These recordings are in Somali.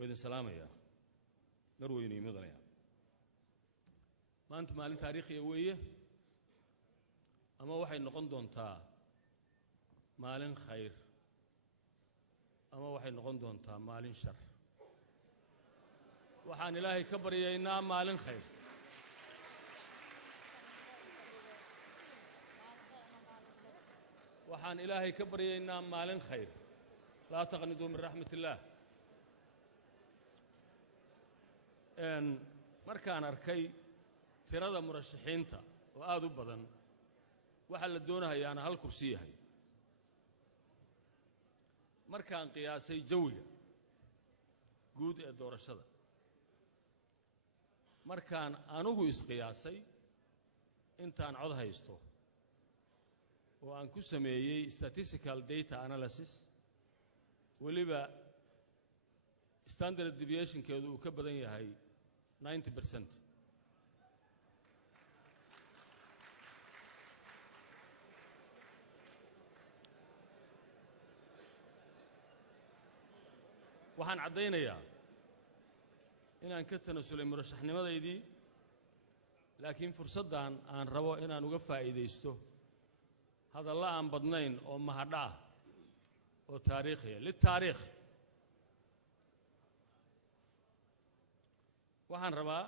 وإذن سلامة يا نرويني مدنيا ما أنت مالين تاريخي ويه أما واحد نقندون تا مالين خير أما واحد نقندون تا مالين شر وحان إلهي كبر يينا مالين خير وحان إلهي كبر يينا مالين خير لا تقنطوا من رحمة الله إن مركان أركي tirada murashaxiinta oo aad u badan waxa la doonayaa hal kursi yahay markaan qiyaasay jawiga guud ee doorashada markaan anugu isqiyaasay intaan cod haysto oo aan ku sameeyay statistical data analysis waliba standard deviation keedu uu ka badan yahay 90%. waxaan cadeynayaa inaan ka tanasulay murashaxnimadeedii laakiin fursadan aan rabo inaan uga faa'iideysto hadalla aan badnayn oo mahadha ah oo taariikhiya litaariikh waxaan rabaa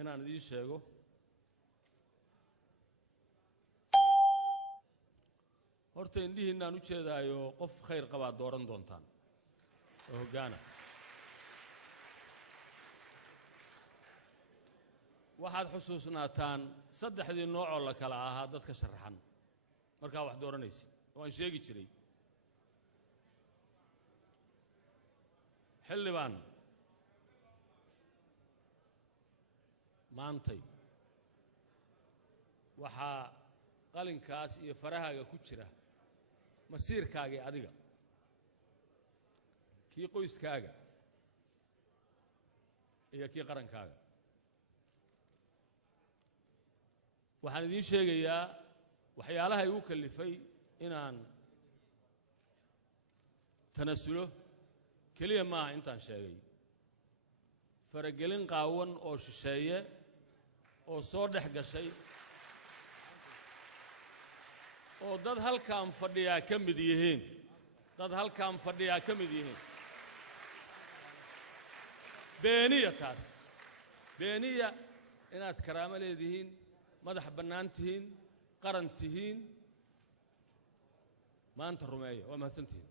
inaan idin sheego horta indhihiinaan u jeedaayo qof khayr qabaa dooran doontaan وهجانا واحد حسوسنا تان صدح ذي النوع ولا كلا هذا كشرحن مركا واحد دورنيس وان شيء يجري حلبان مانتي وحا قالن كاس يفرها كجرة مسير كاجي أديك kii qoyskaaga iyo kii qarankaaga waxaan idin sheegayaa waxyaalaha igu kalifay inaan tanasulo kaliya ma intaan sheegay faragelin qaawan oo shisheeye oo soo dhex gashay oo dad halkaan fadhiya ka mid yihiin dad halkaan fadhiya ka mid yihiin بينية تاس بينية إنها كرامة لذهين مدح بنانتهين قرنتهين ما أنت الرمية وما سنتهين